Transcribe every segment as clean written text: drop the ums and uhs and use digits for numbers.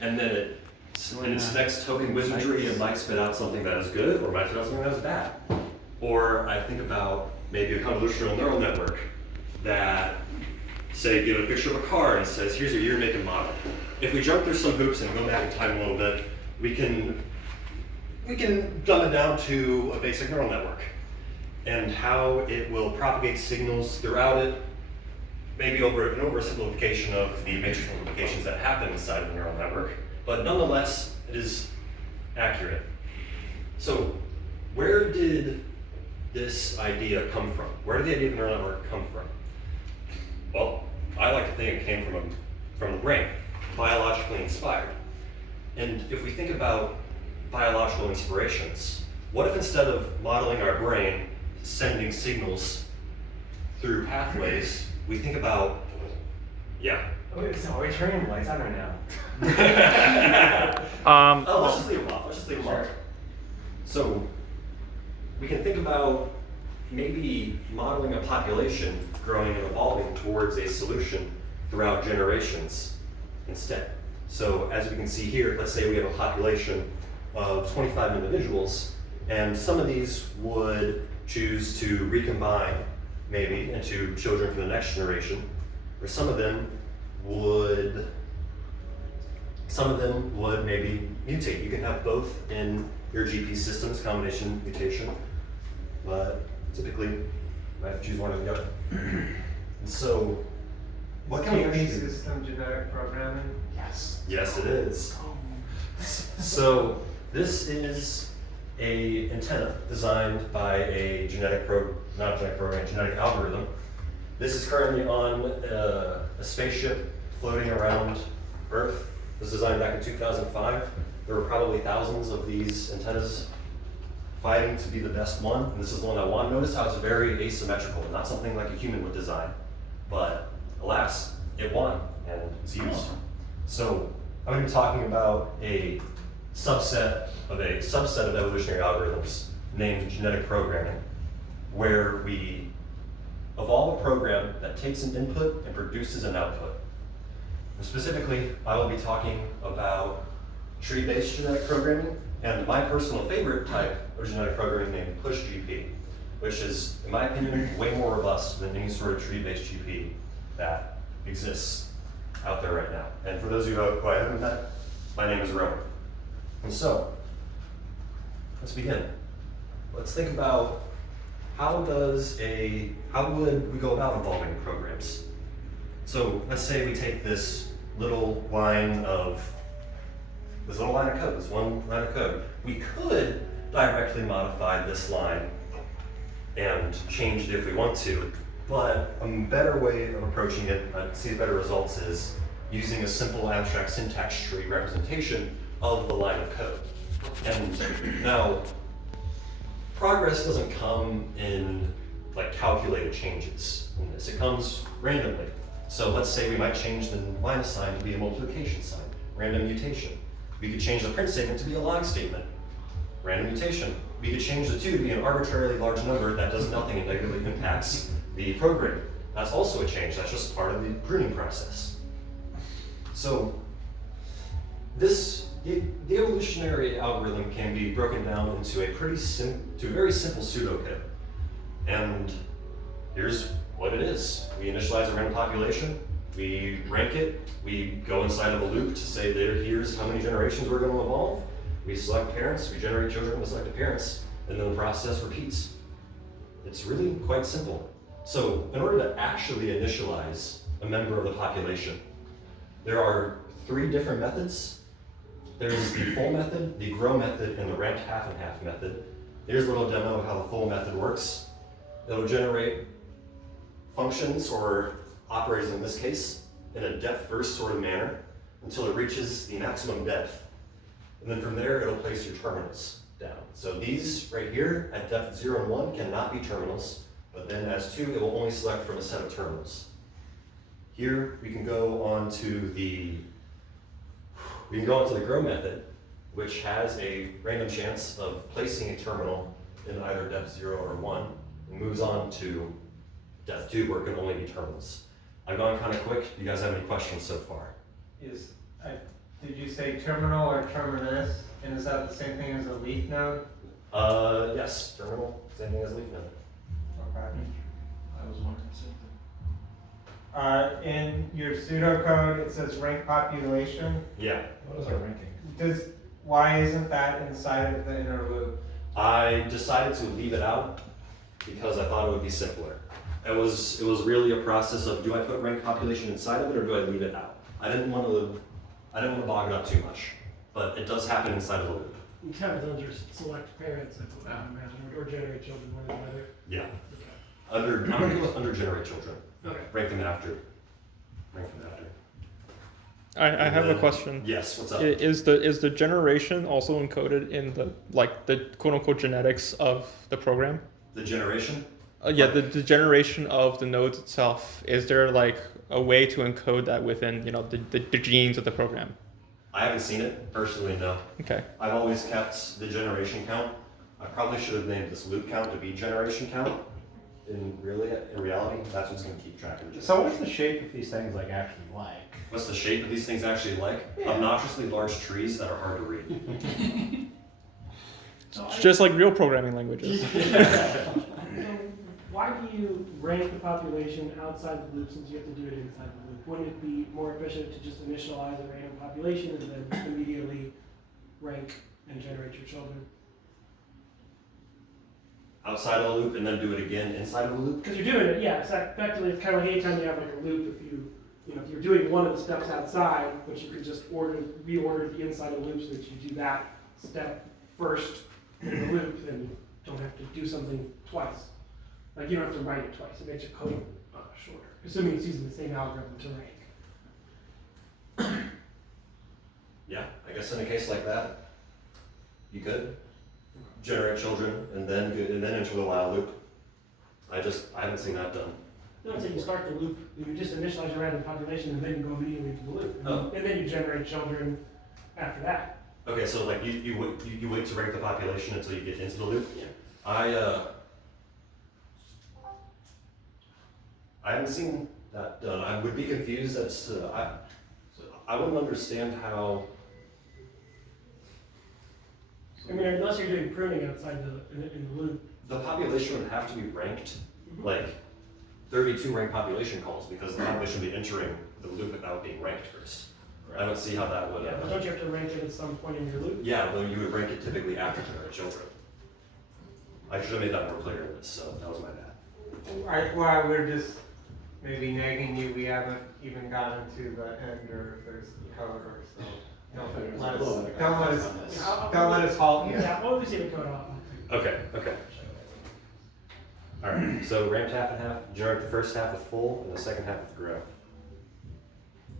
and then in its next token wizardry, it might spit out something that is good, or it might spit out something that is bad. Or I think about maybe a convolutional neural network that, say, give a picture of a car and says, here's your year, make, and model. If we jump through some hoops and go back in time a little bit, we can dumb it down to a basic neural network and how it will propagate signals throughout it, maybe over an oversimplification of the matrix multiplications that happen inside the neural network, but nonetheless, it is accurate. So where did this idea come from? Where did the idea of neural network come from? Well, I like to think it came from the brain, biologically inspired. And if we think about biological inspirations, what if instead of modeling our brain sending signals through pathways, we think about, Wait, so are we turning the lights on right now? let's just leave them off. Sure. So we can think about maybe modeling a population growing and evolving towards a solution throughout generations instead. So as we can see here, let's say we have a population of 25 individuals, and some of these would choose to recombine maybe into children for the next generation, or some of them would maybe mutate. You can have both in your GP systems, combination mutation, but typically you have to choose one or the other. And so, what can we GP do? system genetic programming? Yes. Yes, it is. So this is a antenna designed by a genetic algorithm. This is currently on a spaceship floating around Earth. It was designed back in 2005. There were probably thousands of these antennas fighting to be the best one, and this is the one I want. Notice how it's very asymmetrical, not something like a human would design, but alas, it won, and it's used. So I'm going to be talking about a subset of evolutionary algorithms named genetic programming, where we evolve a program that takes an input and produces an output. And specifically, I will be talking about tree-based genetic programming and my personal favorite type of genetic programming named push-GP, which is, in my opinion, way more robust than any sort of tree-based GP that exists out there right now. And for those of you who I haven't met, my name is Rowan. And so, let's begin. Let's think about how would we go about evolving programs? So let's say we take this little line of code, this one line of code. We could directly modify this line and change it if we want to, but a better way of approaching it, to see better results, is using a simple abstract syntax tree representation of the line of code. And now, progress doesn't come in like calculated changes in this. It comes randomly. So let's say we might change the minus sign to be a multiplication sign, random mutation. We could change the print statement to be a log statement, random mutation. We could change the 2 to be an arbitrarily large number that does nothing and negatively impacts the program. That's also a change. That's just part of the pruning process. So the evolutionary algorithm can be broken down into a very simple pseudocode. And here's what it is. We initialize a random population, we rank it, we go inside of a loop to say here's how many generations we're going to evolve. We select parents, we generate children with selected parents, and then the process repeats. It's really quite simple. So in order to actually initialize a member of the population, there are 3 different methods. There's the full method, the grow method, and the ranked half and half method. Here's a little demo of how the full method works. It'll generate functions, or operators in this case, in a depth-first sort of manner until it reaches the maximum depth. And then from there, it'll place your terminals down. So these right here at depth 0 and 1 cannot be terminals, but then as 2, it will only select from a set of terminals. Here, we can go on to the grow method, which has a random chance of placing a terminal in either depth 0 or 1, and moves on to depth 2, where it can only be terminals. I've gone kind of quick. Do you guys have any questions so far? Is did you say terminal or terminus? And is that the same thing as a leaf node? Yes, terminal, same thing as leaf node. Okay. I was wondering the same thing. In your pseudocode, it says rank population. Yeah. What is our ranking? Why isn't that inside of the inner loop? I decided to leave it out because I thought it would be simpler. It was really a process of, do I put rank population inside of it or do I leave it out? I didn't want to bog it up too much, but it does happen inside of the loop. You kind of under select parents, I would imagine, or generate children, one or the other. Yeah. Okay. I'm gonna go with under generate children. Okay. Rank them after. I have a then- question. Yes, what's up? Is the generation also encoded in the quote unquote genetics of the program? The generation? Yeah, the generation of the nodes itself. Is there like a way to encode that within the genes of the program? I haven't seen it, personally, no. Okay. I've always kept the generation count. I probably should have named this loop count to be generation count. In reality, that's what's gonna keep track of it. So what's the shape of these things like actually like? What's the shape of these things actually like? Obnoxiously large trees that are hard to read. It's just like real programming languages. So why do you rank the population outside the loop since you have to do it inside the loop? Wouldn't it be more efficient to just initialize a random population and then immediately rank and generate your children? Outside of the loop and then do it again inside of the loop? Because you're doing it, yeah, effectively, it's kind of like anytime you have like a loop, if you're doing one of the steps outside, but you could just reorder the inside of the loop so that you do that step first in the loop, then you don't have to do something twice. Like you don't have to write it twice, it makes your code shorter, assuming it's using the same algorithm to rank. Yeah, I guess in a case like that, you could generate children and then enter the while loop. I haven't seen that done. No, until you start the loop, you just initialize your random population and then you go immediately to the loop. And, Oh. and then you generate children after that. Okay, so like you wait to rank the population until you get into the loop? Yeah. I haven't seen that done. I would be confused as to, I wouldn't understand how, I mean, unless you're doing pruning outside in the loop. the population would have to be ranked, like, there'd be 2 ranked population calls because the population would be entering the loop without being ranked first. I don't see how that would, Yeah, but don't you have to rank it at some point in your loop? yeah, though you would rank it typically after generate children. I should have made that more clear in this, so that was my bad. Well, we're just maybe nagging you. We haven't even gotten to the end or if there's code or so. Don't let us halt you. Yeah, well, we see the code off. Okay. Alright, so ramped half and half, generate the first half with full and the second half with grow.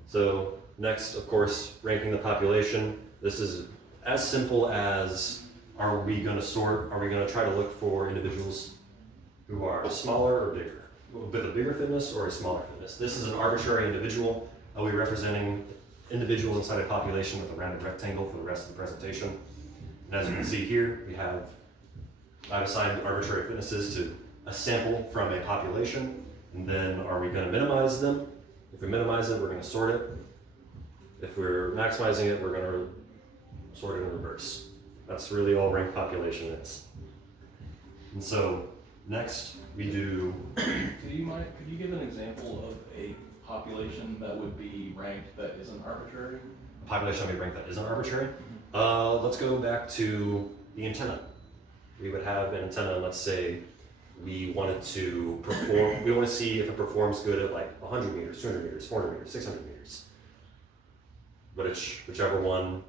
So next, of course, ranking the population. This is as simple as, are we gonna try to look for individuals who are smaller or bigger? With a bigger fitness or a smaller fitness? This is an arbitrary individual. Are we representing individuals inside a population with a rounded rectangle for the rest of the presentation? And as you can see here, I've assigned arbitrary fitnesses to a sample from a population, and then are we going to minimize them? If we minimize it, we're going to sort it. If we're maximizing it, we're going to sort it in reverse. That's really all ranked population is. And so next we do. Could you give an example of a population that would be ranked that isn't arbitrary? A population that we rank that isn't arbitrary. Let's go back to the antenna. We would have an antenna, let's say we wanted to perform, we want to see if it performs good at like 100 meters, 200 meters, 400 meters, 600 meters. But whichever one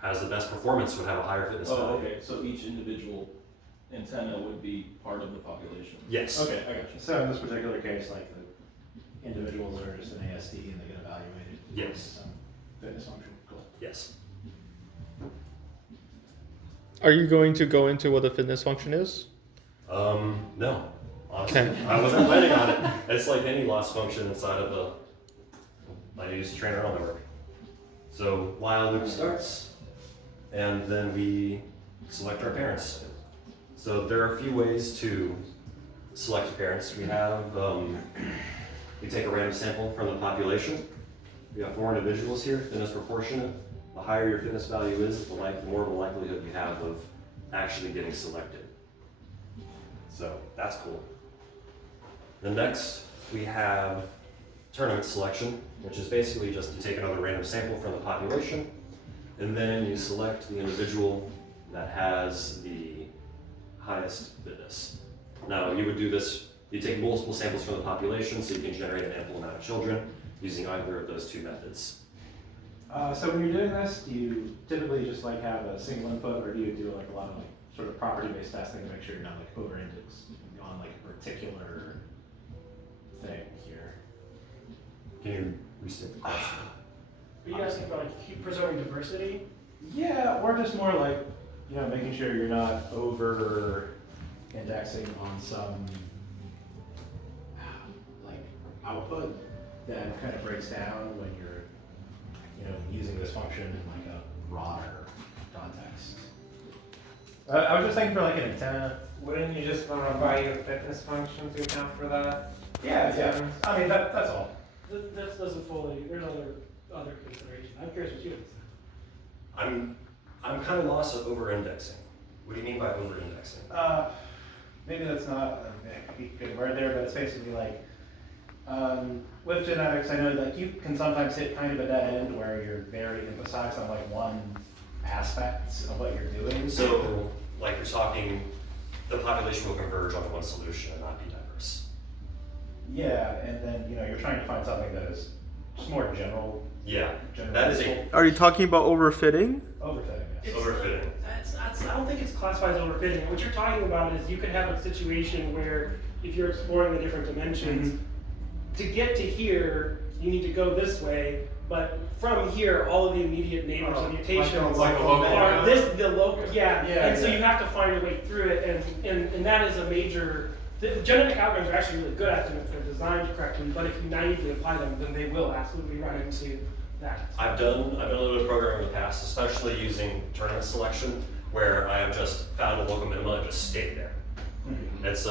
has the best performance would have a higher fitness value. Oh, okay, so each individual antenna would be part of the population? Yes. Okay, I got you. So in this particular case, like the individuals are just an ASD and they get evaluated. Yes. Some fitness function, cool. Yes. Are you going to go into what the fitness function is? No. Honestly, Okay. I wasn't planning on it. It's like any loss function inside of I use train neural network. So while loop starts, and then we select our parents. So there are a few ways to select parents. We have, we take a random sample from the population, we have 4 individuals here, fitness proportionate. The higher your fitness value is, the more of a likelihood you have of actually getting selected. So that's cool. The next, we have tournament selection, which is basically just you take another random sample from the population, and then you select the individual that has the highest fitness. Now, you would do this, you take multiple samples from the population, so you can generate an ample amount of children using either of those 2 methods. So when you're doing this, do you typically just like have a single input, or do you do like a lot of like sort of property-based testing to make sure you're not like over-indexed on like a particular thing here? Can you restate the question? Are you asking for like keep preserving diversity? Yeah, or just more like, you know, making sure you're not over-indexing on some like output that kind of breaks down when you're, you know, using this function in like a broader context. I was just thinking for like an antenna. Wouldn't you just want to buy your fitness function to account for that? Yeah. I mean, that's all. That doesn't fully, there's other considerations. I'm curious what you would say. I'm kind of lost at over-indexing. What do you mean by over-indexing? Maybe that's not a good word there, but it's basically like, with genetics, I know like you can sometimes hit kind of a dead end where you're very emphasized on like one aspect of what you're doing. So, like you're talking, the population will converge on one solution and not be diverse. Yeah, and then, you know, you're trying to find something that is just more general. Yeah, that is a Are you talking about overfitting? Overfitting, yes. overfitting. I don't think it's classified as overfitting. What you're talking about is you could have a situation where if you're exploring the different dimensions, to get to here, you need to go this way, but from here, all of the immediate neighbors and mutations like a local are area? the local, Yeah, and so yeah. you have to find a way through it, and that is a major, the genetic algorithms are actually really good at them if they're designed correctly, but if you naively apply them, then they will absolutely run into that. I've done a little bit of programming in the past, especially using tournament selection, where I have just found a local minima and just stayed there. It's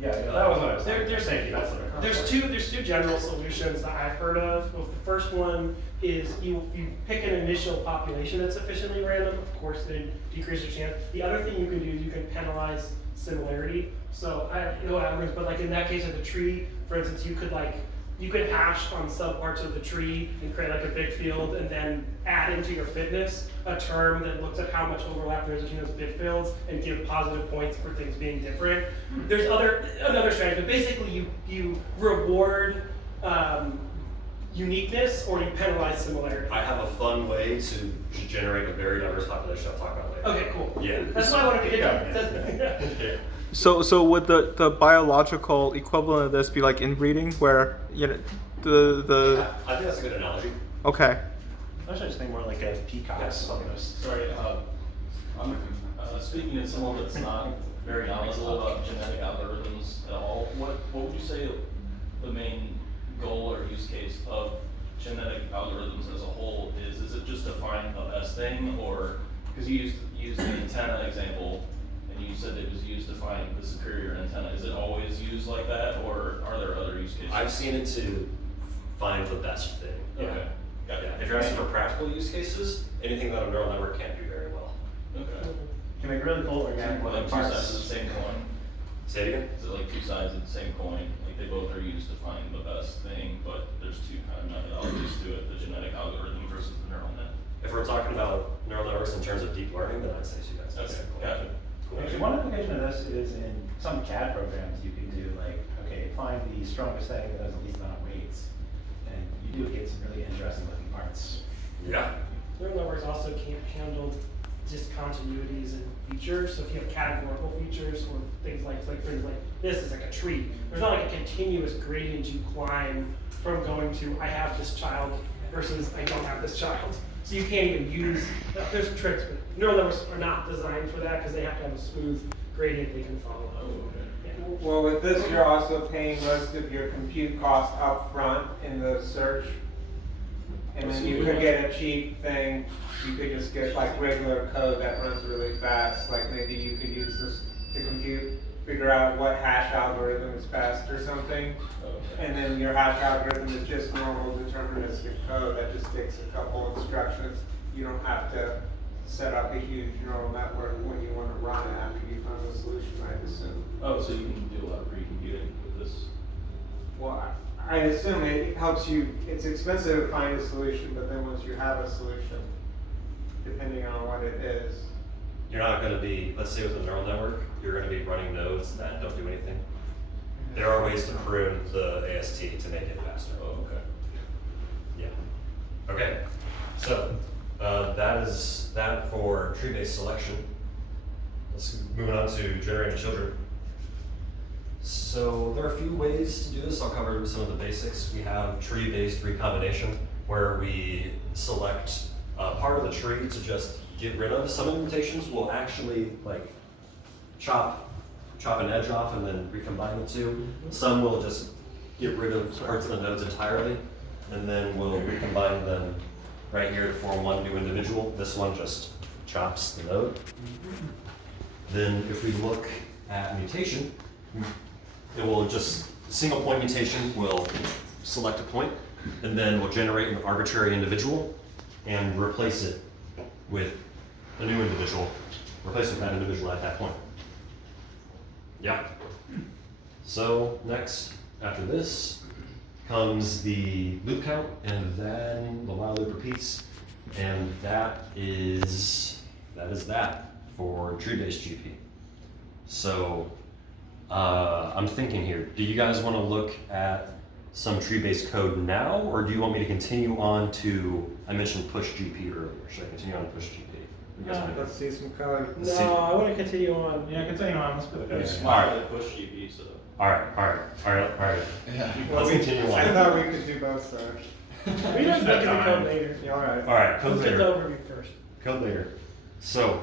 Yeah, that was what I was There- thinking. there's- Thank you. That's what I- There's two general solutions that I've heard of. Well, the first one is you pick an initial population that's sufficiently random, of course, they decrease your chance. The other thing you can do is you can penalize similarity. So I don't know what happens, but like in that case of the tree, for instance, you could hash on subparts of the tree and create like a big field and then add into your fitness a term that looks at how much overlap there is between those big fields and give positive points for things being different. There's another strategy, but basically you reward uniqueness or you penalize similarity. I have a fun way to generate a very diverse population I'll talk about later. Okay, cool. Yeah. That's why I wanted to get to. Yeah. So would the biological equivalent of this be like inbreeding, where the I think that's a good analogy. okay. I was just thinking more like a peacocks almost. Sorry, I'm speaking as someone that's not very knowledgeable about genetic algorithms at all. What would you say the main goal or use case of genetic algorithms as a whole is? Is it just to find the best thing, or because you used the antenna example and you said it was used to find the superior antenna? Is it always used like that, or are there other use cases? I've seen it to find the best thing. Okay. Yeah. If you're asking for practical use cases, anything that a neural network can't do very well. Okay. Can make really cool organic Like two parts. sides of the same coin. Say it again. Is it like two sides of the same coin? Like they both are used to find the best thing, but there's two kind of methodologies to it: the genetic algorithm versus the neural net. If we're talking about neural networks in terms of deep learning, then I'd say two guys. Okay, gotcha. Cool. Actually, one application of this is in some CAD programs. You can do like, okay, find the strongest thing that has the least amount of weights, and you do get some really interesting looking parts. Yeah. Neural networks also can't handle discontinuities in features. So if you have categorical features or things like things like this is like a tree. There's not like a continuous gradient you climb from going to I have this child versus I don't have this child. So you can't even use, there's tricks, but neural networks are not designed for that because they have to have a smooth gradient they can follow. Yeah. Well, with this, you're also paying most of your compute costs up front in the search. And then you could get a cheap thing. You could just get like regular code that runs really fast. Like maybe you could use this to compute figure out what hash algorithm is best or something. Okay. And then your hash algorithm is just normal deterministic code that just takes a couple instructions. You don't have to set up a huge neural network when you want to run it after you found a solution, I assume. Oh, so you can do a lot of pre-computing with this? Well, I assume it helps you, it's expensive to find a solution, but then once you have a solution, depending on what it is. You're not going to be, let's say with a neural network, you're going to be running nodes that don't do anything. There are ways to prune the AST to make it faster. Oh, okay. Yeah. Okay. So that is that for tree-based selection. Let's move on to generating children. So there are a few ways to do this. I'll cover some of the basics. We have tree-based recombination, where we select part of the tree to just get rid of. Some implementations will actually like chop an edge off and then recombine the two. Some will just get rid of parts of the nodes entirely, and then we'll recombine them right here to form one new individual. This one just chops the node. Then if we look at mutation, it will just, single point mutation will select a point, and then we'll generate an arbitrary individual and replace it with a new individual, replace with that individual at that point. Yeah. So next, after this, comes the loop count, and then the while loop repeats, and that is that for tree-based GP. So I'm thinking here, do you guys want to look at some tree-based code now, or do you want me to continue on to, I mentioned push GP earlier, should I continue on to push GP? You guys wanna- Let's see some code. No, I want to continue on. Yeah, continue on, let's put it It's there. smart to push GP, so. All right. Let's continue I on. thought we could do both, sir. We can look at the code later. Yeah, all right. All right, code Let's get later. the overview first. Code later. So,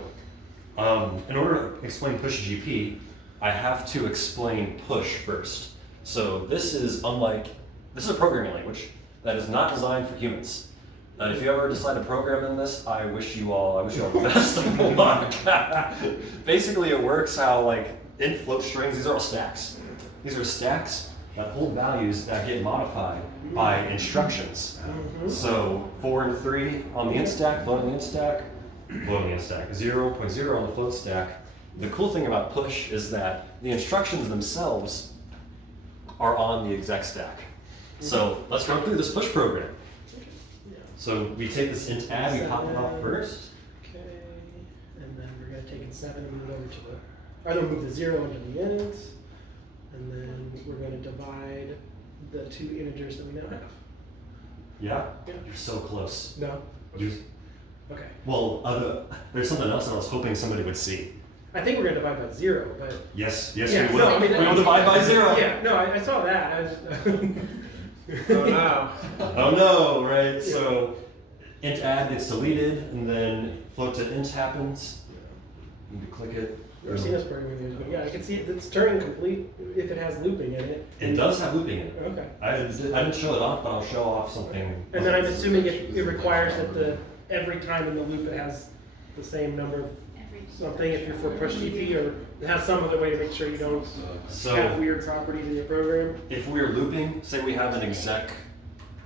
in order to explain push GP, I have to explain push first. So this is a programming language that is not designed for humans. If you ever decide to program in this, I wish you all the best of luck. Basically, it works how like in float strings, these are all stacks. These are stacks that hold values that get modified by instructions. So 4 and 3 on the int stack, float on the int stack, float on the int stack. 0.0 on the float stack. The cool thing about push is that the instructions themselves are on the exec stack. So let's run through this push program. So we take this int add, we pop it off first. Okay, and then we're gonna take in 7 and move it over to the, either move the 0 into the int, and then we're gonna divide the 2 integers that we now have. Yeah? Yeah. You're so close. No? You- Okay. Well, there's something else I was hoping somebody would see. I think we're gonna divide by 0, but. Yes, Yeah, we will. no, I mean, we will divide by 0. Yeah, no, I saw that. I just, Oh no. Oh no, right? So int add gets deleted, and then float to int happens. You need to click it. I've never seen this programming language, but yeah, I can see it's Turing complete if it has looping in it. It does have looping in it. Okay. I didn't show it off, but I'll show off something. And then I'm assuming it requires that every time in the loop it has the same number of something if you're for push GP, or it has some other way to make sure you don't So have weird properties in your program. if we're looping, say we have an exec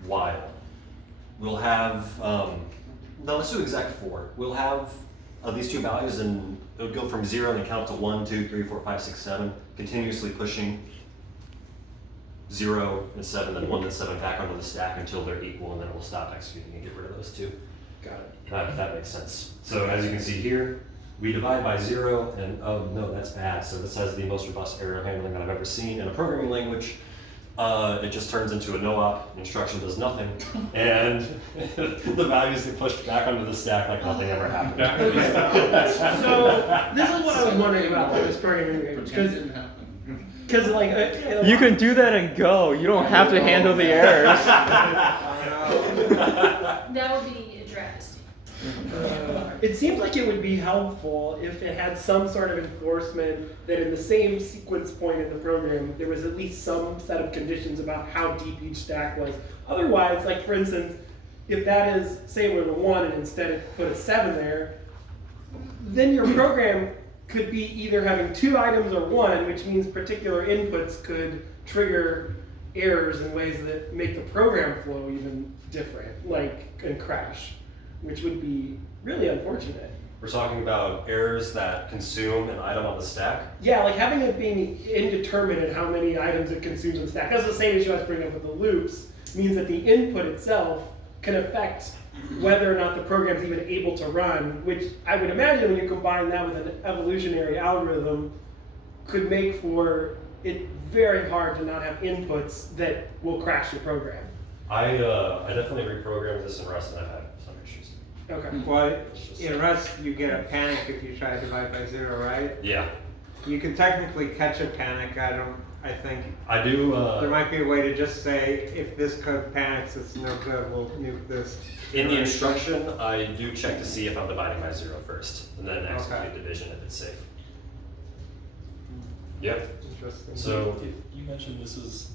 while, we'll have, no, let's do exec for. We'll have these 2 values, and it would go from 0 and count to 1, 2, 3, 4, 5, 6, 7, continuously pushing 0 and 7, then 1 and 7 back onto the stack until they're equal, and then we'll stop executing and get rid of those 2. Got it. If that makes sense. So as you can see here, we divide by 0, and oh no, that's bad. So this has the most robust error handling that I've ever seen in a programming language. It just turns into a no-op, instruction does nothing, and the values get pushed back onto the stack like nothing ever happened. So this is what I was wondering about this programming language, because like You can do that in Go. You don't have to handle the errors. That would be addressed. It seems like it would be helpful if it had some sort of enforcement that in the same sequence point in the program, there was at least some set of conditions about how deep each stack was. Otherwise, like for instance, if that is, say it was a 1 and instead it put a 7 there, then your program could be either having 2 items or 1, which means particular inputs could trigger errors in ways that make the program flow even different, like and crash, which would be really unfortunate. We're talking about errors that consume an item on the stack. Yeah, like having it being indeterminate how many items it consumes in the stack. That's the same issue I was bringing up with the loops, means that the input itself can affect whether or not the program's even able to run, which I would imagine when you combine that with an evolutionary algorithm could make for it very hard to not have inputs that will crash your program. I definitely reprogrammed this in Rust and I've had some issues. Okay. Well, in Rust, you get a panic if you try to divide by 0, right? Yeah, You can technically catch a panic, I think. I do. There might be a way to just say, if this code panics, it's no good, we'll nuke this. In the instruction, I do check to see if I'm dividing by 0 first, and then execute division if it's safe. Yep. Interesting. So You mentioned this is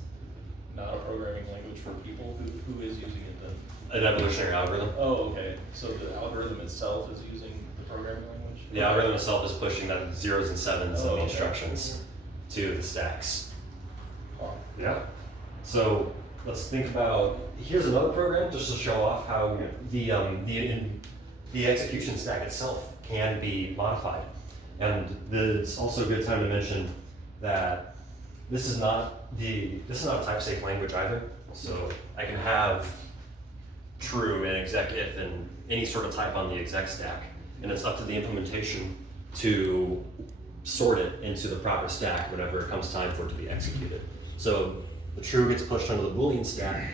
not a programming language for people. Who is using it then? an evolutionary algorithm. Oh, okay. So the algorithm itself is using the programming language? The algorithm itself is pushing that 0s and 7s Oh, in the okay. instructions to the stacks. Huh. Yeah. So let's think about, here's another program just to show off how the execution stack itself can be modified. And it's also a good time to mention that this is not a type safe language either. So I can have true and exec if and any sort of type on the exec stack. And it's up to the implementation to sort it into the proper stack whenever it comes time for it to be executed. So the true gets pushed onto the Boolean stack,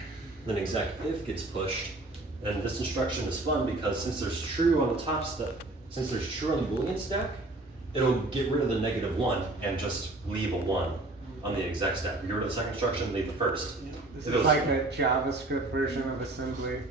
then exec if gets pushed. And this instruction is fun because since there's true on the top step, since there's true on the Boolean stack, it'll get rid of the -1 and just leave a 1 on the exec stack. Get rid of the second instruction, leave the first. This If is it was- like a JavaScript version of assembly.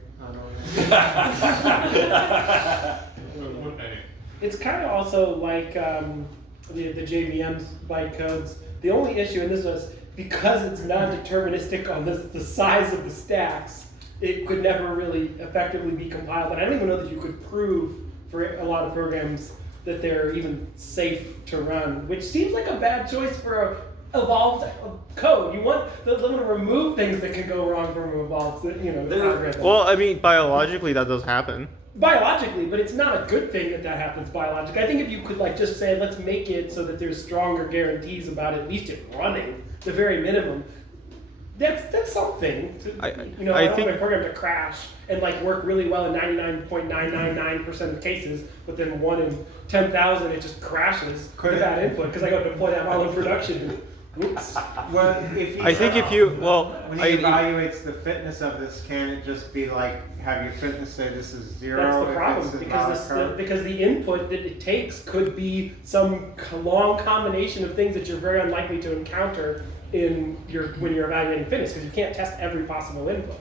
It's kind of also like the JVM's bytecodes. The only issue, and this was because it's non-deterministic on the size of the stacks, it could never really effectively be compiled. And I don't even know that you could prove for a lot of programs that they're even safe to run, which seems like a bad choice for a evolved code. You want them to remove things that can go wrong from evolved, algorithm. Well, I mean, biologically that does happen. Biologically, but it's not a good thing that happens biologically. I think if you could just say, let's make it so that there's stronger guarantees about at least it running, the very minimum. That's something. I don't want my program to crash and work really well in 99.999% of cases, but then 1 in 10,000 it just crashes with bad input because I go to deploy that model in production. Whoops. Well, if you, I think if you, well, when he evaluates the fitness of this, can it just be have your fitness say this is 0? That's the if problem it's because the input that it takes could be some long combination of things that you're very unlikely to encounter when you're evaluating fitness because you can't test every possible input.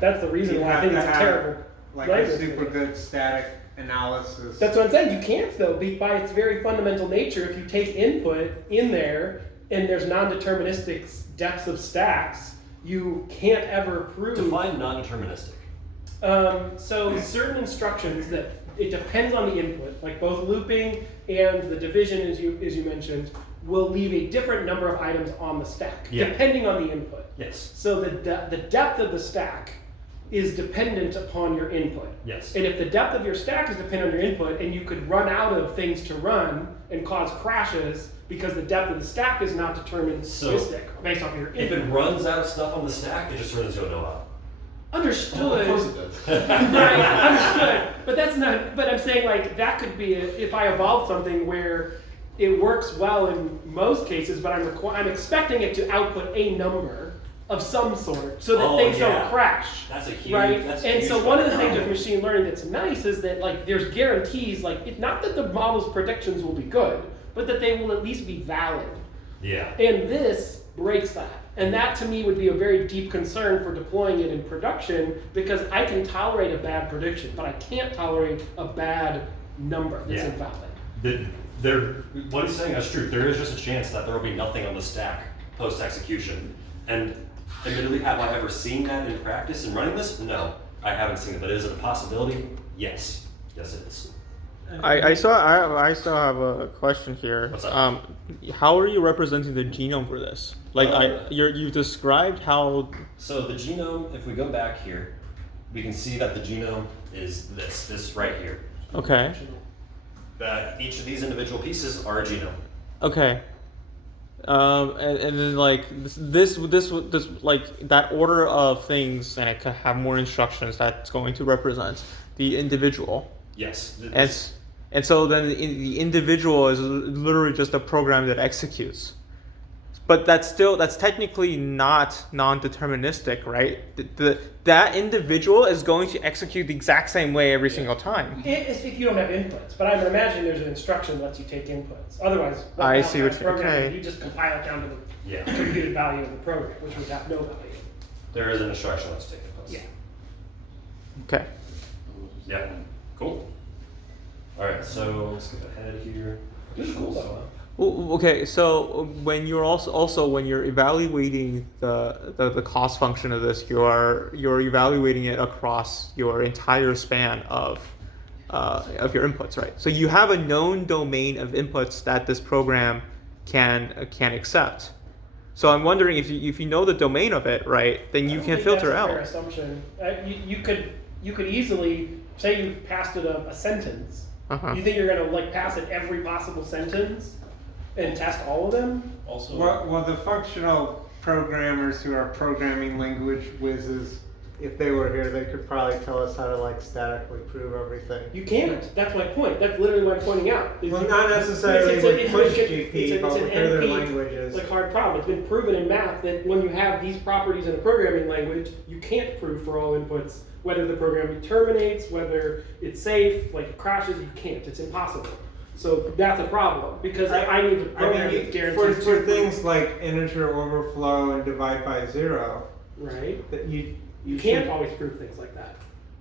That's the reason why I think it's a terrible a super good static analysis. That's what I'm saying. You can't though, by its very fundamental nature. If you take input in there and there's non-deterministic depths of stacks, you can't ever prove. Define non-deterministic. So certain instructions that it depends on the input, like both looping and the division, as you mentioned, will leave a different number of items on the stack, depending on the input. Yes. So the depth of the stack is dependent upon your input. Yes. And if the depth of your stack is dependent on your input, and you could run out of things to run and cause crashes because the depth of the stack is not deterministic based off your input. If it runs out of stuff on the stack, it just turns into a no out. Understood. Of course it does. Right, understood. But that's not. But I'm saying that could be if I evolve something where it works well in most cases, but I'm expecting it to output a number of some sort so that things don't crash. That's a huge. Right, That's a and huge so one of the problem. things with machine learning that's nice is that there's guarantees, not that the model's predictions will be good, but that they will at least be valid. Yeah. And this breaks that. And that to me would be a very deep concern for deploying it in production because I can tolerate a bad prediction, but I can't tolerate a bad number that's invalid. What he's saying is true. There is just a chance that there will be nothing on the stack post-execution. And admittedly, have I ever seen that in practice in running this? No, I haven't seen it. But is it a possibility? Yes. Yes, it is. I still have a question here. What's up? How are you representing the genome for this? Like you described how. So the genome, if we go back here, we can see that the genome is this right here. Okay. That each of these individual pieces are a genome. Okay. And then like this like that order of things, and it could have more instructions that's going to represent the individual. Yes. And so then the individual is literally just a program that executes. But that's technically not non-deterministic, right? That individual is going to execute the exact same way every single time. It's if you don't have inputs, but I would imagine there's an instruction that lets you take inputs. Otherwise, I see what you- program, okay. you just compile it down to the Yeah. computed value of the program, which would have no value. There is an instruction that's taking place. Yeah. Okay. Yeah. Cool. All right. So let's get ahead here. Well, okay, so when you're also when you're evaluating the cost function of this, you're evaluating it across your entire span of your inputs, right? So you have a known domain of inputs that this program can accept. So I'm wondering if you know the domain of it, right? Then you can filter out. That's a fair assumption. You could easily say you passed it a sentence. Uh-huh. You think you're gonna like pass it every possible sentence and test all of them? Also, Well, the functional programmers who are programming language whizzes, if they were here, they could probably tell us how to like statically prove everything. You can't. That's my point. That's literally what I'm pointing out. is Well, you- not necessarily it's with it's push it's GP, but an with other NP, languages. It's a hard problem. It's been proven in math that when you have these properties in a programming language, you can't prove for all inputs whether the program terminates, whether it's safe, like it crashes. You can't. It's impossible. So that's a problem because I need to program that's guaranteed for things like integer overflow and divide by zero, right. that you Can't should- always prove things like that.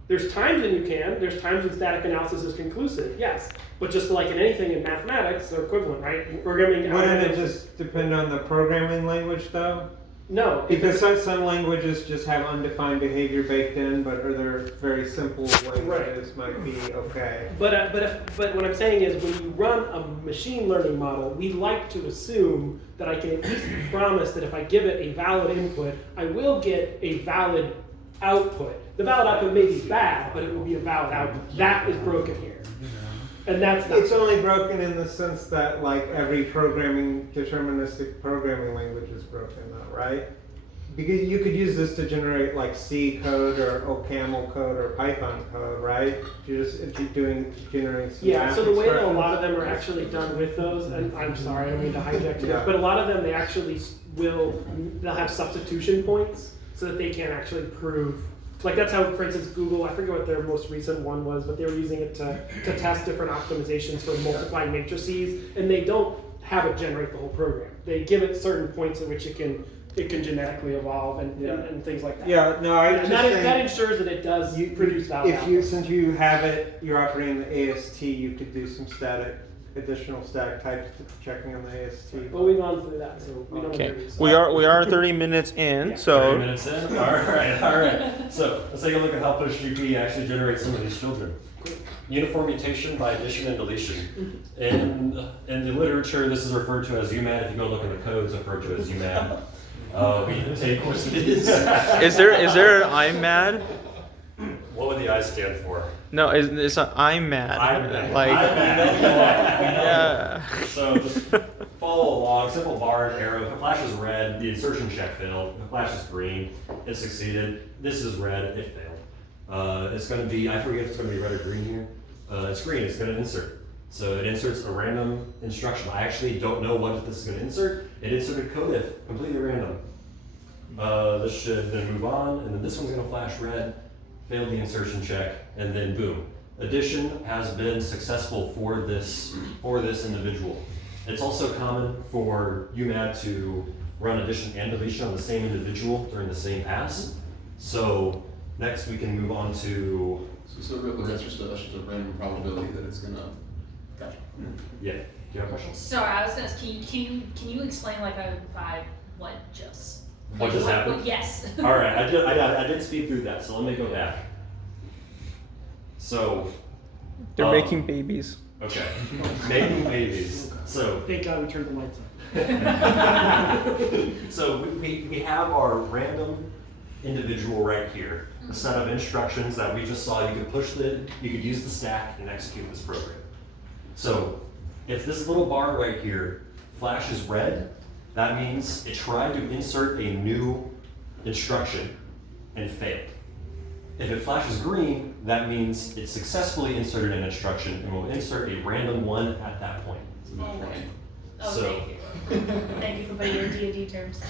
There's times when you can. There's times when static analysis is conclusive. Yes, but just like in anything in mathematics, they're equivalent, right? In programming. Wouldn't it algorithms- just depend on the programming language though? No, Because some languages just have undefined behavior baked in, but other very simple languages might be okay. But what I'm saying is when you run a machine learning model, we like to assume that I can at least promise that if I give it a valid input, I will get a valid output. The valid output may be bad, but it will be a valid output. That is broken here. And that's not. It's only broken in the sense that like every deterministic programming language is broken though, right? Because you could use this to generate like C code or OCaml code or Python code, right? You're just generating some Yeah, math so the way that a expressions. lot of them are actually done with those, and I'm sorry, I don't mean to hijack you, Yeah. but a lot of them they actually they'll have substitution points so that they can actually prove. Like that's how, for instance, Google, I forget what their most recent one was, but they were using it to test different optimizations for multiplying matrices, and they don't have it generate the whole program. They give it certain points at which it can genetically evolve and things like that. Yeah, no, I And just that saying, ensures that it does produce valid since you have it, you're operating the AST, you could do some additional static types checking on the AST. But we've gone through that, so we don't Okay. agree. We are 30 minutes in, Yeah. 30 so minutes in. All right. So let's take a look at how PushGP actually generates some of these children. Uniform mutation by addition and deletion. In the literature, this is referred to as UMAD. If you go look in the codes, it's referred to as UMAD. We take courses. is there an I'm mad? What would the I stand for? No, it's an I'm mad. Like yeah. So just follow along. Simple bar and arrow. If it flashes red, the insertion check failed. If it flashes green, it succeeded. This is red, it failed. It's going to be, I forget if it's going to be red or green here. It's green, it's going to insert. So it inserts a random instruction. I actually don't know what this is going to insert. It inserted codef, completely random. This should then move on, and then this one's going to flash red, fail the insertion check, and then boom. Addition has been successful for this individual. It's also common for UMAD to run addition and deletion on the same individual during the same pass. So next we can move on to. So real quick, that's just a random probability that it's gonna. Gotcha. Yeah. Do you have a question? Sorry, I was gonna, can you explain like what just? What just happened? Yes. All right, I did speed through that, so let me go back. So They're making babies. Okay, making babies. So Thank God we turned the lights on. So we have our random individual right here, a set of instructions that we just saw. You could use the stack and execute this program. So if this little bar right here flashes red, that means it tried to insert a new instruction and failed. If it flashes green, that means it successfully inserted an instruction and will insert a random one at that point. Okay. Oh, So- thank you. Thank you for putting your D&D terms.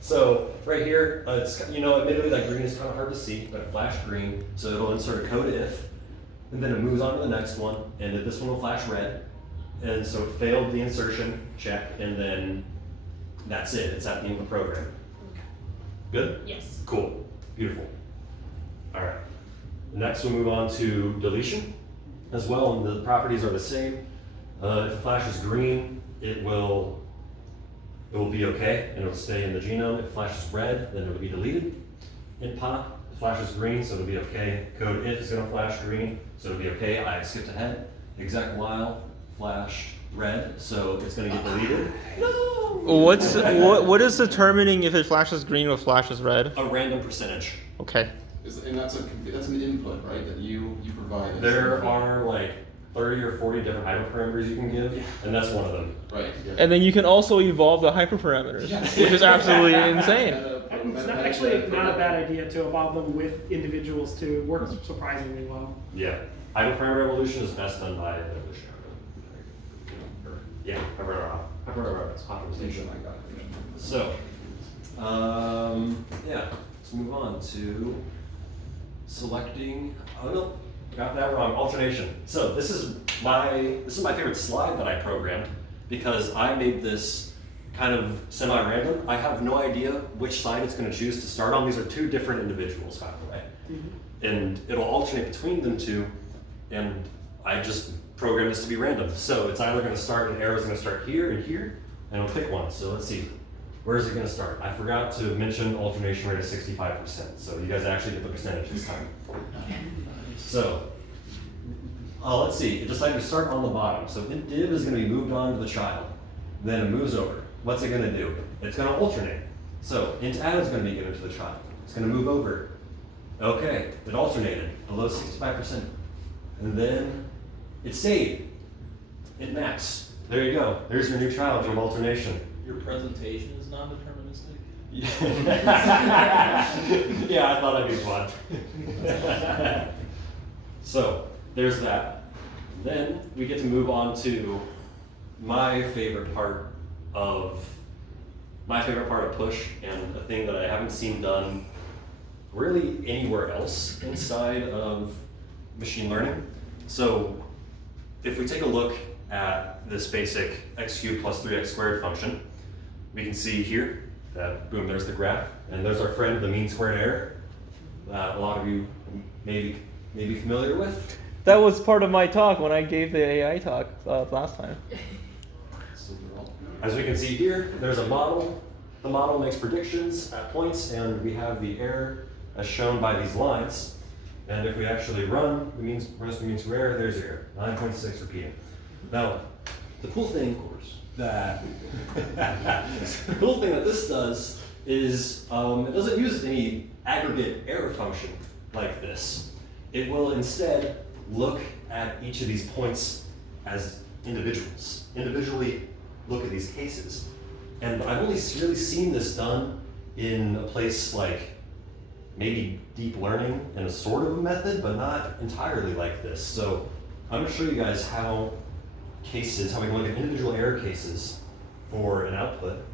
So right here, it's, admittedly that green is kind of hard to see, but it flashed green, so it'll insert a code if, and then it moves on to the next one, and then this one will flash red, and so it failed the insertion check, and then that's it. It's at the end of the program. Good? Yes. Cool. Beautiful. All right. Next, we'll move on to deletion as well, and the properties are the same. If it flashes green, it will be okay, and it'll stay in the genome. If it flashes red, then it'll be deleted. In pop, it flashes green, so it'll be okay. Code if is gonna flash green, so it'll be okay. I skipped ahead. Exec while flashed red, so it's gonna get deleted. What is determining if it flashes green or flashes red? A random percentage. Okay. And that's an input, right, that you provide. There are like 30 or 40 different hyperparameters you can give, and that's one of them. Right. Yeah. And then you can also evolve the hyperparameters, which is absolutely insane. It's not actually not a bad idea to evolve them with individuals to work surprisingly well. Yeah. Hyperparameter evolution is best done by evolution. Yeah, hyperparameter optimization. I got it. So, yeah, let's move on to selecting. Oh no, got that wrong. Alternation. So this is my favorite slide that I programmed because I made this kind of semi-random. I have no idea which side it's going to choose to start on. These are two different individuals, by the way, and it'll alternate between them two. And I just programmed this to be random. So it's either going to start, an arrow's going to start here and here, and it'll pick one. So let's see. Where is it going to start? I forgot to mention alternation rate of 65%. So you guys actually get the percentage this time. So let's see. It decided to start on the bottom. So div is going to be moved on to the child. Then it moves over. What's it going to do? It's going to alternate. So int add is going to be given to the child. It's going to move over. Okay, it alternated below 65%. And then it stayed. It max. There you go. There's your new child from alternation. Your presentation is non-deterministic? Yeah, I thought I'd be fun. So there's that. Then we get to move on to my favorite part of push, and a thing that I haven't seen done really anywhere else inside of machine learning. So if we take a look at this basic x cubed plus 3x squared function, we can see here that, boom, there's the graph, and there's our friend, the mean squared error, that a lot of you may be familiar with. That was part of my talk when I gave the AI talk last time. As we can see here, there's a model. The model makes predictions at points, and we have the error as shown by these lines. And if we actually run the mean square error, there's your error, 9.6 repeating. Now, the cool thing, of course, that this does is it doesn't use any aggregate error function like this. It will instead look at each of these points as individuals, individually look at these cases. And I've only really seen this done in a place like maybe deep learning in a sort of a method, but not entirely like this. So I'm gonna show you guys how we can look at individual error cases for an output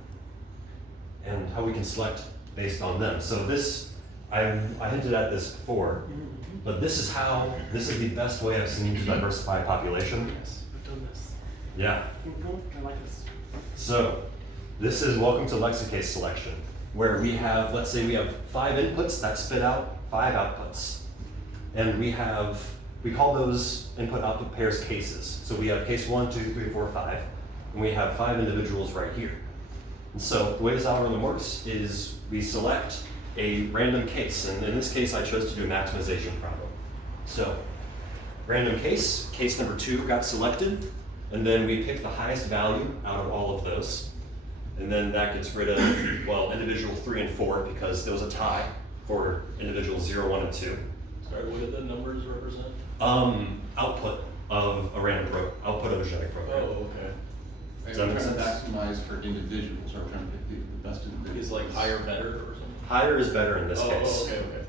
and how we can select based on them. So this, I hinted at this before, but this is the best way I've seen to diversify a population. Yes, I've done this. Yeah. I like this. So this is welcome to lexicase selection, where we have, let's say we have 5 inputs that spit out 5 outputs. And we call those input-output pairs cases. So we have case 1, 2, 3, 4, 5, and we have 5 individuals right here. And so the way this algorithm works is we select a random case, and in this case I chose to do a maximization problem. So, random case number 2 got selected, and then we pick the highest value out of all of those. And then that gets rid of, well, individual 3 and 4 because there was a tie for individual 0, 1, and 2. Sorry, what do the numbers represent? Output of a random output of a genetic program. Oh, okay. Does I'm that make trying to sense? maximize for individuals, or trying to pick the best individuals. Is like higher better or something? Higher is better in this Oh, case. okay, okay.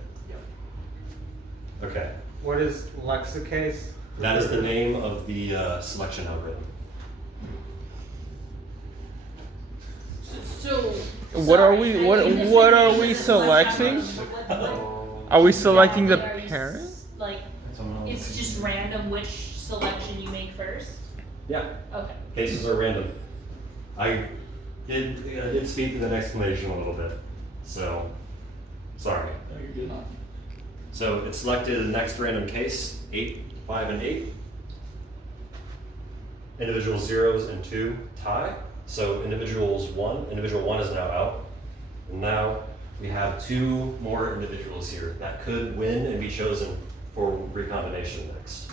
Okay. What is lexicase? That is the name of the selection algorithm. So. What are we- sorry, what- I think what this are is we the selection selecting? algorithm, but what Are we selecting the exactly are you parent? Like, it's just random which selection you make first? Yeah. Okay. Cases are random. I did speak to that explanation a little bit, so sorry. No, you're good. So it selected the next random case, 8, 5, and 8. Individual 0s and 2 tie. So individual 1 is now out. And now we have 2 more individuals here that could win and be chosen for recombination next.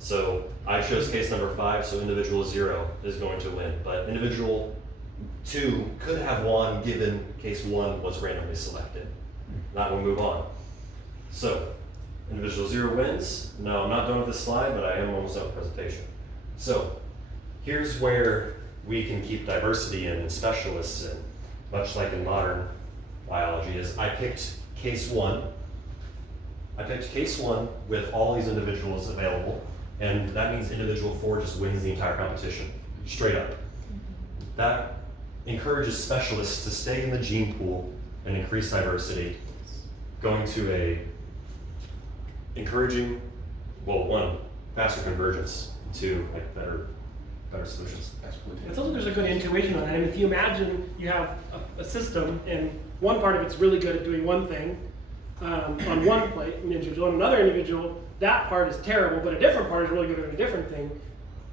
So I chose case number 5, so individual 0 is going to win. But individual 2 could have won given case 1 was randomly selected. Now we'll move on. So, individual 0 wins. Now, I'm not done with this slide, but I am almost done with the presentation. So, here's where we can keep diversity in and specialists in, much like in modern biology, is I picked case 1. I picked case 1 with all these individuals available, and that means individual 4 just wins the entire competition, straight up. That encourages specialists to stay in the gene pool and increase diversity, going to encouraging, faster convergence to like better solutions. It sounds like there's a good intuition on that. I mean, if you imagine you have a system and one part of it's really good at doing one thing on one individual, and another individual, that part is terrible, but a different part is really good at a different thing.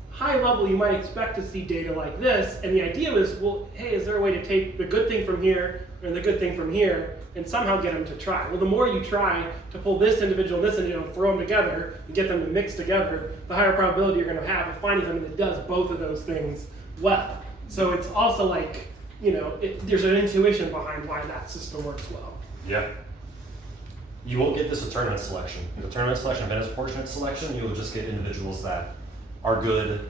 High level, you might expect to see data like this, and the idea is, well, hey, is there a way to take the good thing from here and the good thing from here and somehow get them to try? Well, the more you try to pull this individual and this individual, throw them together and get them to mix together, the higher probability you're going to have of finding something that does both of those things well. So it's also like, there's an intuition behind why that system works well. Yeah. You won't get this with tournament selection. With tournament selection, advantage proportionate selection, you will just get individuals that are good.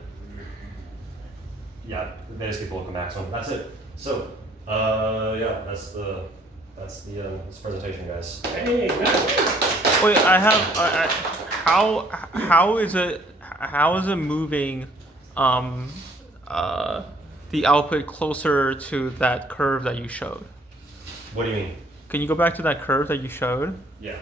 Yeah, advantage people look at maximum. That's it. So, that's the presentation, guys. Hey, that's Wait, how is it moving the output closer to that curve that you showed? What do you mean? Can you go back to that curve that you showed? Yeah.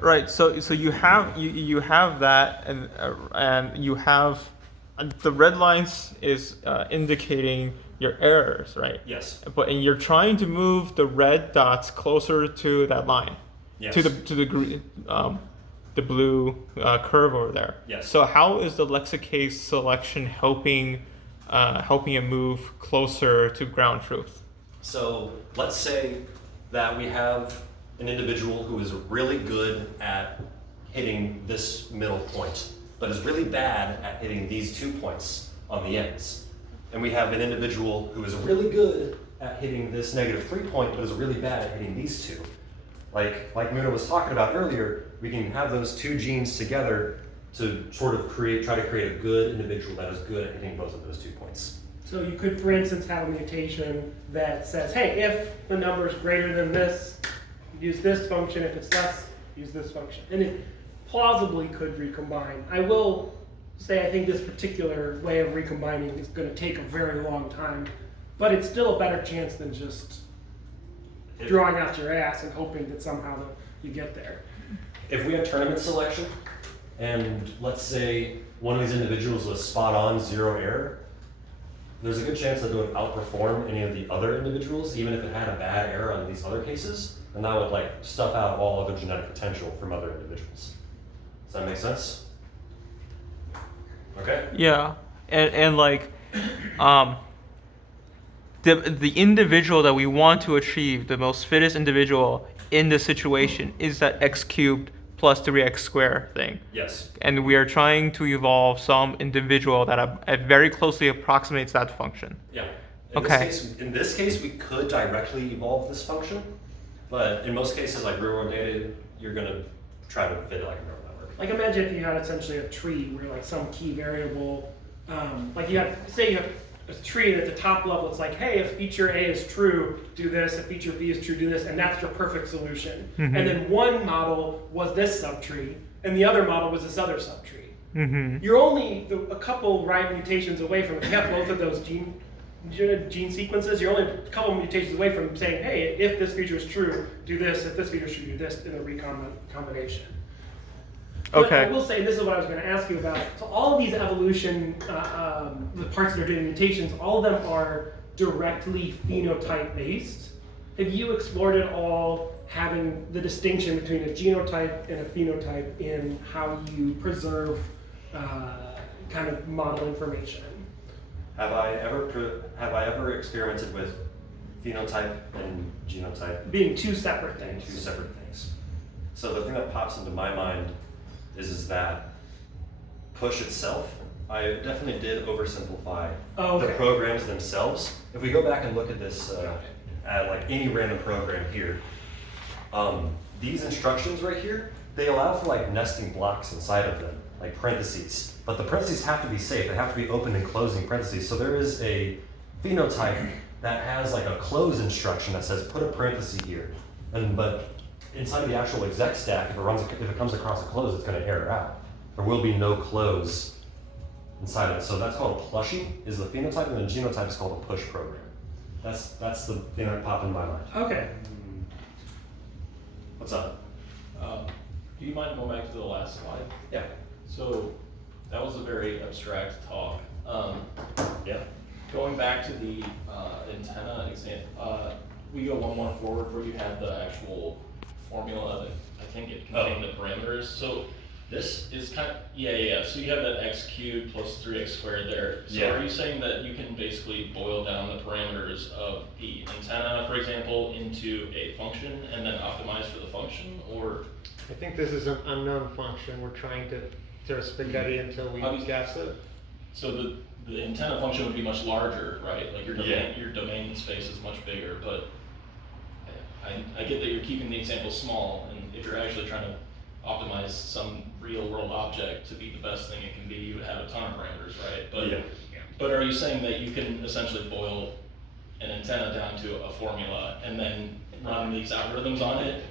Right. So you have that, and you have the red lines is indicating your errors, right? Yes. And you're trying to move the red dots closer to that line, Yes. to the green, the blue curve over there. Yes. So how is the lexicase selection helping it move closer to ground truth? So let's say that we have an individual who is really good at hitting this middle point, but is really bad at hitting these 2 points on the ends. And we have an individual who is really good at hitting this -3 point, but is really bad at hitting these 2. Like Muna was talking about earlier, we can have those 2 genes together to sort of try to create a good individual that is good at hitting both of those 2 points. So you could, for instance, have a mutation that says, hey, if the number is greater than this, use this function. If it's less, use this function. And it plausibly could recombine. I will say I think this particular way of recombining is going to take a very long time, but it's still a better chance than just drawing out your ass and hoping that somehow you get there. If we have tournament selection, and let's say one of these individuals was spot on, 0 error, there's a good chance that it would outperform any of the other individuals, even if it had a bad error on these other cases, and that would like stuff out all other genetic potential from other individuals. Does that make sense? Okay. Yeah, and like, the individual that we want to achieve, the most fittest individual, in this situation is that x cubed plus 3x squared thing. Yes. And we are trying to evolve some individual that very closely approximates that function. Yeah. Okay. In this case, we could directly evolve this function, but in most cases, like real world data, you're gonna try to fit it like a neural network. Like imagine if you had essentially a tree where like some key variable, like you have, say you have a tree and at the top level it's like, hey, if feature A is true, do this, if feature B is true, do this, and that's your perfect solution. Mhm. And then one model was this subtree, and the other model was this other subtree. Mm-hmm. You're only a couple right mutations away from, if you have both of those gene sequences, you're only a couple mutations away from saying, hey, if this feature is true, do this, if this feature is true, do this in a recombination. But Okay. I will say, this is what I was going to ask you about. So all of these evolution, the parts that are doing mutations, all of them are directly phenotype based. Have you explored at all having the distinction between a genotype and a phenotype in how you preserve kind of model information? Have I ever experimented with phenotype and genotype Being two separate being things. two separate things? So the thing that pops into my mind is that push itself, I definitely did oversimplify Oh, the okay. programs themselves. If we go back and look at this, at like any random program here, these instructions right here, they allow for like nesting blocks inside of them, like parentheses. But the parentheses have to be safe. They have to be open and closing parentheses. So there is a phenotype that has like a close instruction that says put a parenthesis here. But inside of the actual exec stack, if it comes across a close, it's going to error out. There will be no close inside of it. So that's called a plushie, is the phenotype, and the genotype is called a push program. That's the thing that popped in my mind. Okay. What's up? Do you mind going back to the last slide? Yeah. So that was a very abstract talk. Yeah. Going back to the antenna example, we go one more forward where you have the actual formula that I think it contained the parameters. So this is kind of, yeah. So you have that x cubed plus 3x squared there. So Yeah. are you saying that you can basically boil down the parameters of the antenna, for example, into a function and then optimize for the function, or? I think this is an unknown function. We're trying to throw spaghetti until we Obviously. guess it. So the antenna function would be much larger, right? Like Yeah. your domain space is much bigger, but I get that you're keeping the example small, and if you're actually trying to optimize some real world object to be the best thing it can be, you would have a ton of parameters, right? But Yeah. but are you saying that you can essentially boil an antenna down to a formula and then run these algorithms on it?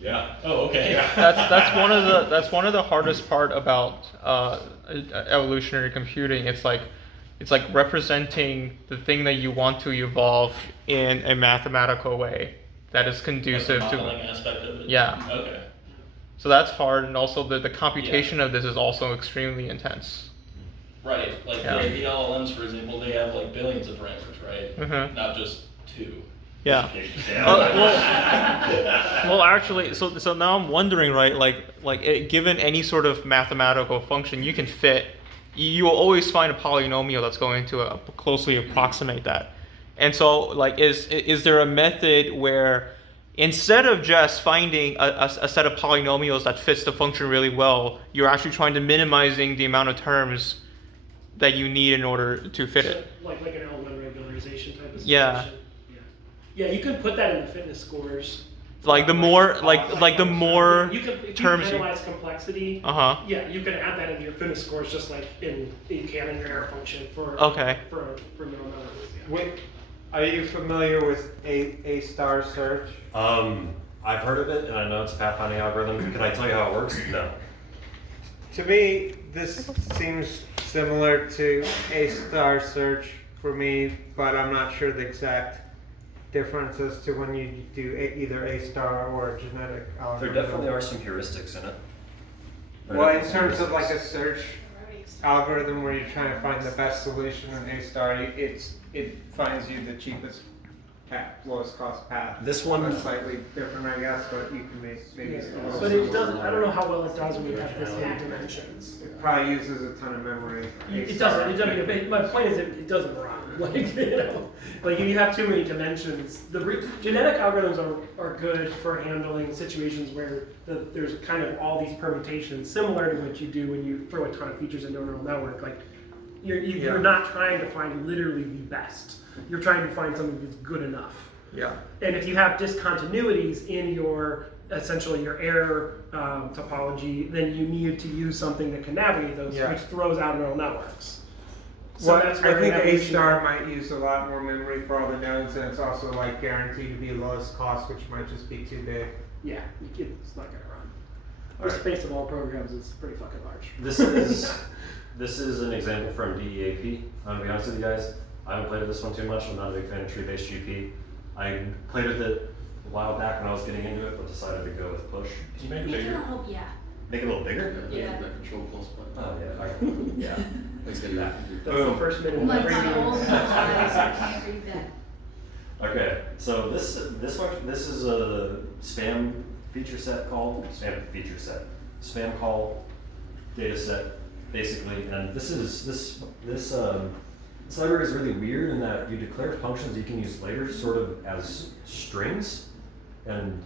Yeah. Oh, okay. That's one of the hardest part about evolutionary computing. It's like representing the thing that you want to evolve in a mathematical way that is conducive Like the to. modeling aspect of it? Yeah. Okay. So that's hard, and also the computation of this is also extremely intense. Right, like Yeah. the LLMs, for example, they have like billions of parameters, right? Mhm. Not just two. Yeah. Well, actually, so now I'm wondering, right? Given any sort of mathematical function, you can fit. You will always find a polynomial that's going to closely approximate that. And so, like, is there a method where instead of just finding a set of polynomials that fits the function really well, you're actually trying to minimizing the amount of terms that you need in order to fit it? Like an element regularization type of situation. Yeah. Yeah, you can put that in the fitness scores. Like the more the more you can, if terms you you. analyze complexity, Yeah. you can add that into your fitness scores just like you can in your error function for Okay. for neural networks. Yeah. Wait, are you familiar with A star search? I've heard of it, and I know it's a pathfinding algorithm. Can I tell you how it works? No. To me, this seems similar to A star search for me, but I'm not sure the exact difference as to when you do either A star or a genetic algorithm. There definitely are some heuristics in it. Well, in terms of like a search algorithm where you're trying to find the best solution in A star, it finds you the cheapest path, lowest cost path. This one- That's slightly different, I guess, but you can maybe. a little But it similar. doesn't, I don't know how well it does when you have this many dimensions. It probably uses a ton of memory. It doesn't, my point is it doesn't run, like, you know, like if you have too many dimensions, genetic algorithms are good for handling situations where there's kind of all these permutations, similar to what you do when you throw a ton of features into a neural network, like, you're not trying to find literally the best, you're trying to find something that's good enough. Yeah. And if you have discontinuities in your, essentially your error topology, then you need to use something that can navigate those, Yeah. which throws out neural networks. So Well, that's I where think A evolution- star might use a lot more memory for all the nodes, and it's also like guaranteed to be lowest cost, which might just be too big. Yeah, it's not gonna run. The Alright. space of all programs is pretty fucking large. This is an example from DEAP. I'm gonna be honest with you guys. I haven't played with this one too much. I'm not a big fan of tree-based GP. I played with it a while back when I was getting into it, but decided to go with push. Can you make it Make it a bigger? little, yeah. Make it a little bigger. Yeah. That control pulse button. Oh yeah. Yeah. It's gonna Yeah. That's the Boom. first minute of My the old radio. eyes, I can't read that. Okay. So this function, this is a spam feature set call. Spam call data set basically, and this library is really weird in that you declare functions you can use later sort of as strings, and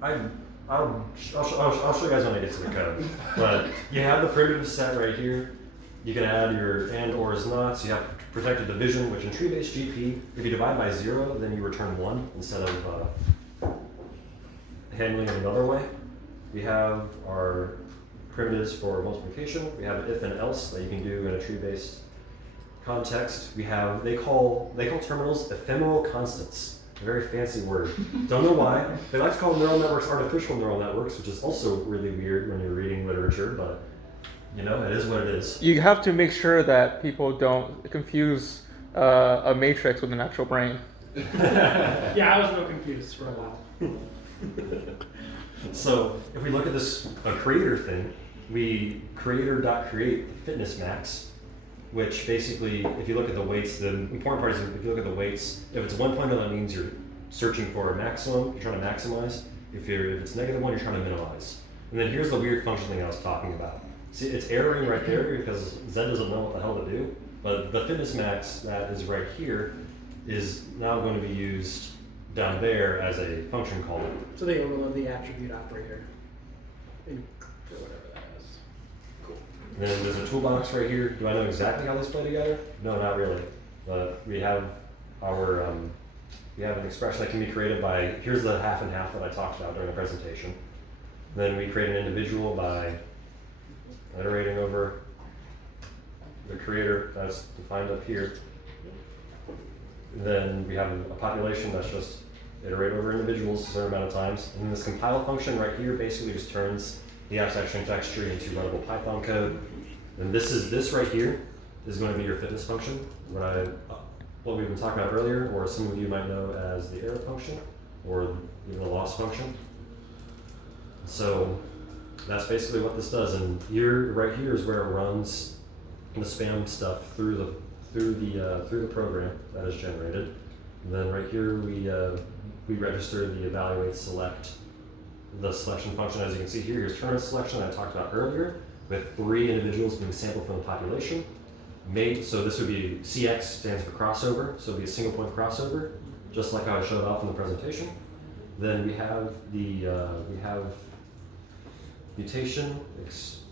I'll show you guys when I get to the code. But you have the primitive set right here. You can add your and, ors, nots. You have protected division, which in tree-based GP, if you divide by 0, then you return 1 instead of handling it another way. We have our primitives for multiplication. We have an if and else that you can do in a tree-based context. We have, they call terminals ephemeral constants. A very fancy word. Don't know why. They like to call neural networks artificial neural networks, which is also really weird when you're reading literature, but you know, it is what it is. You have to make sure that people don't confuse a matrix with an actual brain. Yeah, I was a little confused for a while. So if we look at this creator thing, we creator.create fitness max, which basically, if you look at the weights, the important part is if you look at the weights, if it's 1.0, that means you're searching for a maximum, you're trying to maximize. If it's -1, you're trying to minimize. And then here's the weird function thing I was talking about. See, it's erroring right there because Zen doesn't know what the hell to do. But the fitness max that is right here is now going to be used down there as a function call. So they overload the attribute operator for whatever that is. Cool. And then there's a toolbox right here. Do I know exactly how these play together? No, not really. But we have our we have an expression that can be created by, here's the half and half that I talked about during the presentation. Then we create an individual by iterating over the creator that's defined up here. And then we have a population that's just iterate over individuals a certain amount of times. And then this compile function right here basically just turns the abstract syntax tree into runnable Python code. And this right here is going to be your fitness function, what we've been talking about earlier, or some of you might know as the error function, or even the loss function. So that's basically what this does. And here, right here, is where it runs the spam stuff through the program that is generated. And then right here we register the evaluate select the selection function. As you can see here, here's tournament selection that I talked about earlier, with 3 individuals being sampled from the population. So this would be CX stands for crossover, so it'd be a single point crossover, just like how I showed off in the presentation. Then we have mutation,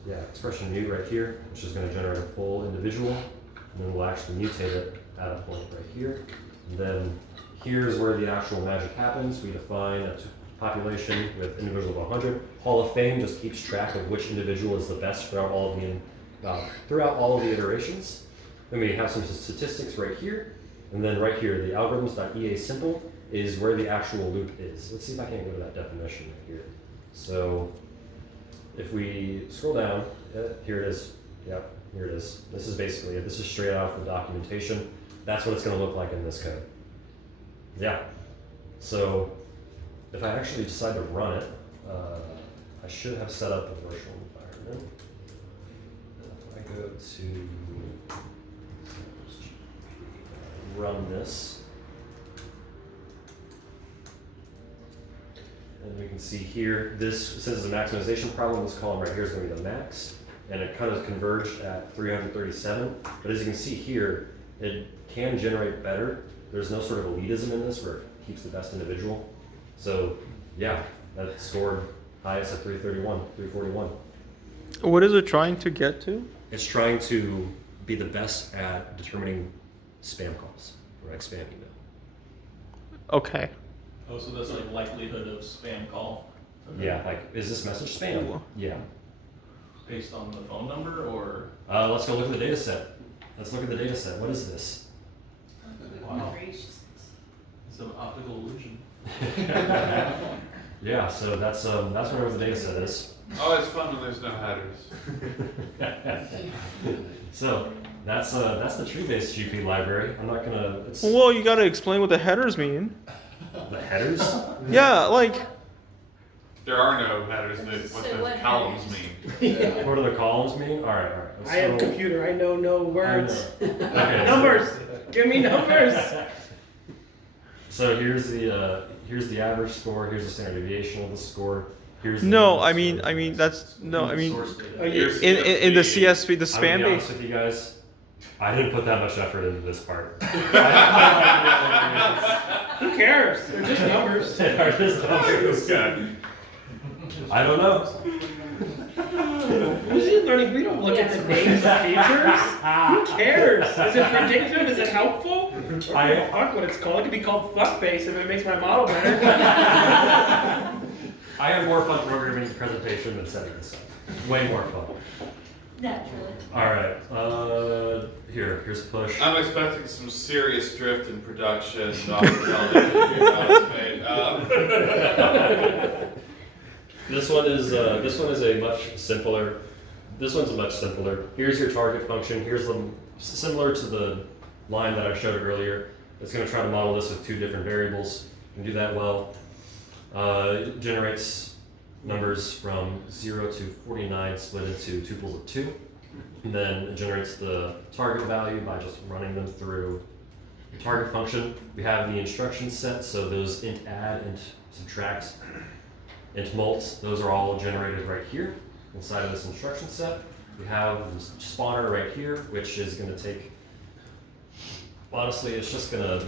expression mute right here, which is going to generate a full individual, and then we'll actually mutate it at a point right here. And then here's where the actual magic happens. We define a population with individual of 100. Hall of Fame just keeps track of which individual is the best throughout all of the iterations. Then we have some statistics right here, and then right here, the algorithms.ea simple is where the actual loop is. Let's see if I can go to that definition right here. So if we scroll down, here it is. Yep, here it is. This is basically it. This is straight out of the documentation. That's what it's going to look like in this code. Yeah. So if I actually decide to run it, I should have set up a virtual environment. If I go to run this, And we can see here, this, since it's a maximization problem, this column right here is going to be the max. And it kind of converged at 337. But as you can see here, it can generate better. There's no sort of elitism in this where it keeps the best individual. So yeah, that scored highest at 331, 341. What is it trying to get to? It's trying to be the best at determining spam calls or like spam email. Okay. Oh, so that's like likelihood of spam call? Yeah, like, is this message spam? Ooh. Yeah. Based on the phone number or? Let's go look at the data set. Let's look at the data set. What is this? Wow. It's an optical illusion. Yeah, so that's whatever the data set is. Oh, it's fun when there's no headers. So that's the tree-based GP library. I'm not gonna. It's Well, you gotta explain what the headers mean. the headers. Yeah, like. There are no headers, what So the what columns headers? mean. What do the columns mean? All right. I am computer, I know no words. Okay. Numbers, give me numbers. So here's the average score. Here's the standard deviation of the score. Here's the No, I score. mean that's no, I mean Source data. Oh, yeah. in the CSV, the I'm gonna spam be honest base. with you guys. I didn't put that much effort into this part. Who cares? They're just numbers. They're just numbers. I don't know. Machine learning, we don't look at the names of features. Who cares? Is it predictive? Is it helpful? Or fuck what it's called. It could be called fuckface if it makes my model better. I have more fun programming this presentation than setting this up. Way more fun. Naturally. All right. Here's push. I'm expecting some serious drift in production. Made. This one is a much simpler. This one's a much simpler. Here's your target function. Here's the similar to the line that I showed earlier. It's going to try to model this with two different variables. You can do that well. It generates numbers from 0 to 49 split into tuples of 2. And then it generates the target value by just running them through the target function. We have the instruction set, so those int add, int subtract, int mults, those are all generated right here inside of this instruction set. We have the spawner right here, which is going to take, honestly, it's just going to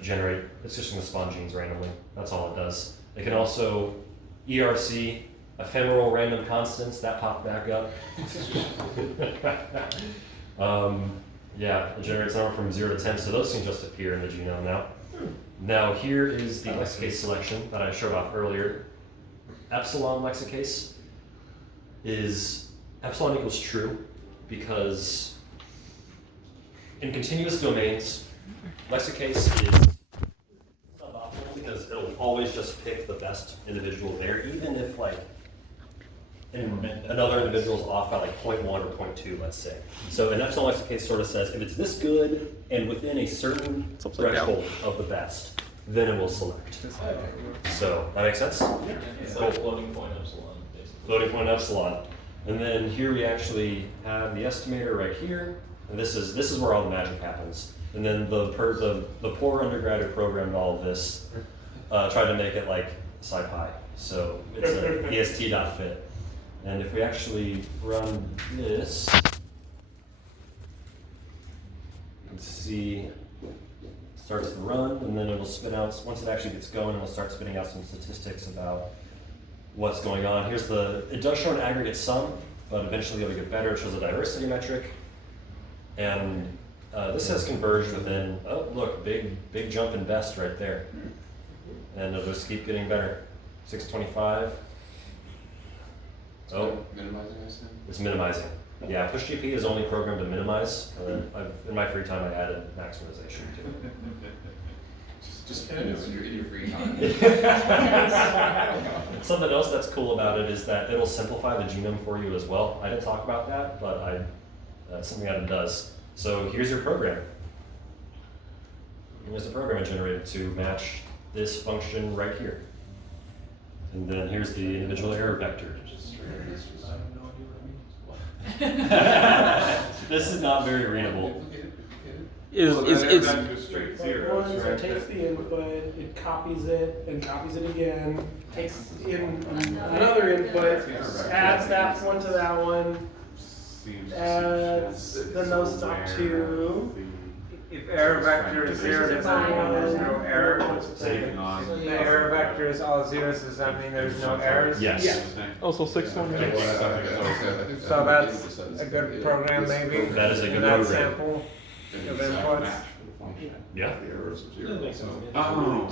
generate, it's just going to spawn genes randomly. That's all it does. It can also ERC, ephemeral random constants, that popped back up. Yeah, it generates number from 0 to 10, so those can just appear in the genome now. Now here is the lexicase selection that I showed off earlier. Epsilon lexicase is, epsilon equals true because in continuous domains, lexicase is suboptimal because it'll always just pick the best individual there, even if like another individual is off by like 0.1 or 0.2, let's say. So an epsilon lexicase sort of says if it's this good and within a certain threshold of the best, then it will select. So that makes sense? It's like floating point epsilon, basically. Floating point epsilon. And then here we actually have the estimator right here, and this is where all the magic happens. And then the poor undergrad who programmed all of this tried to make it like SciPy. So it's a est.fit. And if we actually run this, you can see it starts to run, and then it'll spit out, once it actually gets going, it'll start spitting out some statistics about what's going on. It does show an aggregate sum, but eventually it'll get better. It shows a diversity metric. And this has converged within, oh look, big jump in best right there. And it'll just keep getting better. 625. Oh, Minimizing, I assume? it's minimizing. Yeah, PushGP is only programmed to minimize. In my free time, I added maximization too. Just kind of in your free time. Something else that's cool about it is that it'll simplify the genome for you as well. I didn't talk about that, but that's something that it does. So here's your program. Here's the program I generated to match this function right here. And then here's the individual error vector. This is not very readable. is Well, is that is goes straight Like zeros, one, so right? it takes the input, it copies it, and copies it again, takes in another input, adds that one to that one, Seems to adds, suggest that then those it's stop aware to. If error vector is zero, does that mean there's no error? taking on. If the error vector is all zeros, does that mean there's no errors? Yes. Yeah. also 6 1. So that's a good program maybe? That is a good in that program. sample of inputs? Yeah. That makes sense. Oh,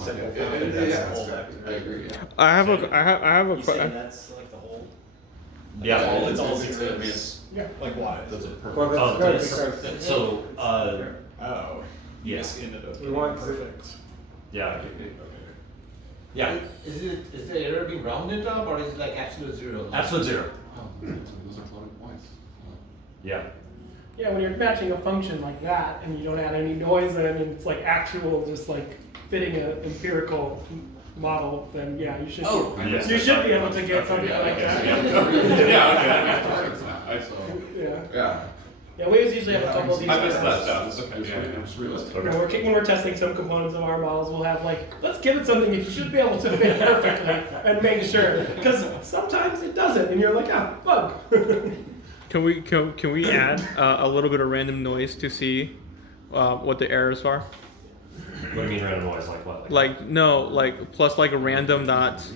I agree, yeah. I have a You saying question. that's like the whole? Yeah. It's all I mean, zeros? it's, Like why? that's a perfect. Well, Oh, that's this- good because so, Oh. yes, Ended up. we want to, Perfect. yeah, Okay. yeah, Is the error being rounded up or is it like absolute zero? absolute zero, Oh, those are floating points. yeah. Yeah, when you're matching a function like that and you don't add any noise in it and it's like actual, just like fitting an empirical model, then yeah, you should. Oh, Yeah. You should be able to get something like that. Yeah, okay. I So, Yeah. yeah. Yeah, we usually have a couple of these. I missed that guys. stuff. It's okay, yeah, yeah. It's realistic. You know, when we're testing some components of our models, we'll have like, let's give it something it should be able to fit perfectly and make sure. Because sometimes it doesn't, and you're like, ah, bug. Can we add a little bit of random noise to see what the errors are? What do you mean random noise, like what? Like no, like plus like a random dot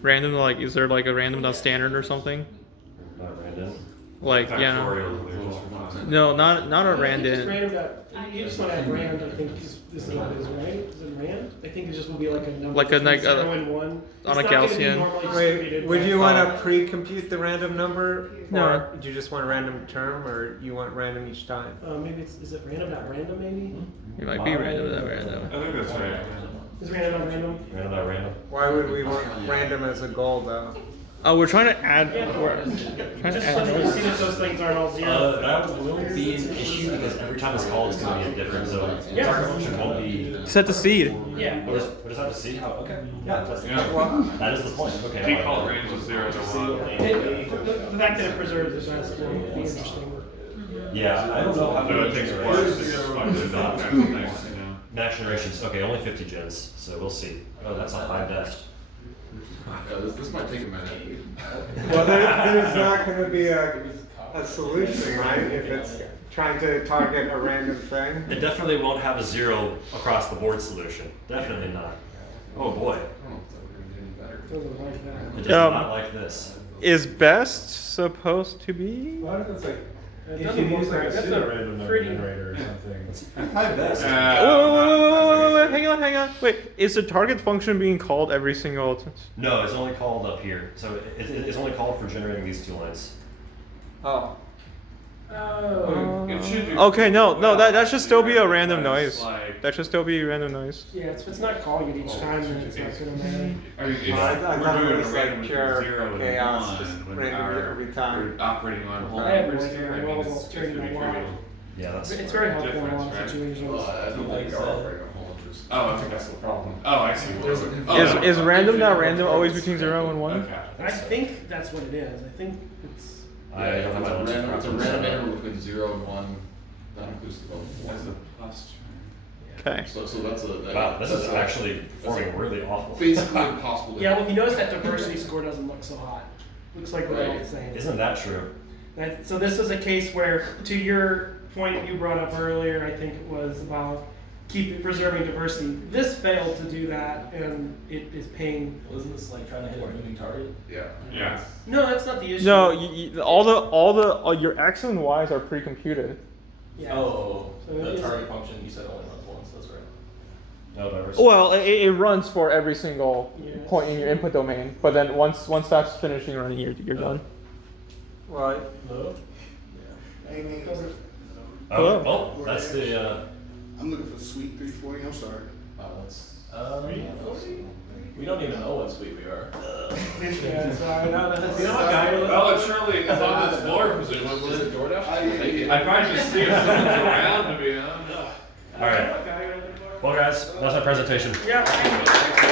random, like is there like a random dot standard or something? Not random. Like yeah. Factorial. No, not a Just random. random dot, you just want to add rand, I think is what it is, right? Is it rand? I think it just will be like a number. Like a between neg- 0 and 1. on It's a not gonna be Gaussian. normally wait, distributed, would but- you want to pre-compute the random number? No. Or do you just want a random term or you want random each time? Maybe is it random dot random maybe? It might be random, not random. I think that's right. Is random dot random? Random, not random. Why would we want random as a goal though? We're trying to add. We're trying to Just so that you add. see that those things aren't all zero. That will be an issue because every time it's called, it's going to be a different zone. Yeah. Target function won't be. Set the seed. Yeah. What does that have to see? Oh, okay. Yeah, that's, Yeah. that is the point. Okay. Default range is 0 to 1. The fact that it preserves the best will be interesting. Yeah, I don't know how So many it takes generations. that kinds of things, you know. Max generations. Okay, only 50 gens, so we'll see. Oh, that's a high best. Yeah, this might take a minute. Well, there's not going to be a solution, right? If it's trying to target a random thing. It definitely won't have a zero across the board solution. Definitely not. Oh boy, I don't know if that would be any better. Doesn't like that. it does not like this. Is best supposed to be? It If doesn't you look use like right. a That's pseudo-random number pretty- generator or something. High best. Wait, hang on. Wait, is the target function being called every single? No, it's only called up here. So it's only called for generating these two lines. Oh. Oh. It should do. Okay, no, that should still be a random That's noise. like- That should still be random noise. Yeah, if it's not calling it each time, then it's not gonna matter. I mean, if I we're thought it doing was a like random pure between 0 and chaos, 1, just when random our- every time. we're operating on whole I have numbers random here, I mean, rolls it's turning pretty a lot. trivial. Yeah, that's. It's very helpful in a lot of Difference, right? situations. Well, I don't think they're operating on whole numbers. Oh, I think that's the problem. Oh, I see. Is random not random always between 0 and 1? Okay. I think that's what it is. I think it's. I don't It's have my a own random, it's a preference. random interval between 0 and 1, not inclusive of That's the 1. plus. Okay. So that's a. Wow, this is that's a- actually performing really awful. Basically impossible to. Yeah, well, if you notice that diversity score doesn't look so hot. Looks like we're all the same. Isn't that true? So this is a case where, to your point you brought up earlier, I think it was about preserving diversity. This failed to do that, and it is paying. Wasn't this like trying to hit a moving target? Yeah. Yeah. No, that's not the issue. No, all your x and y's are pre-computed. Yeah. Oh, So it the is- target function you said only runs once, that's right. No diversity. Well, it runs for every single Yes. point in your input domain, but then once that's finishing running, you're done. Well, Hello? Doesn't- Oh, that's the. I'm looking for Suite 340, I'm sorry. That's, we don't even know what suite we are. Yeah, sorry, no, that's. You know what guy was- Well, it surely is on this floor, presumably. Was it DoorDash? I'd probably just see if someone's around, to be honest. All right. Well, guys, that's my presentation. Yeah.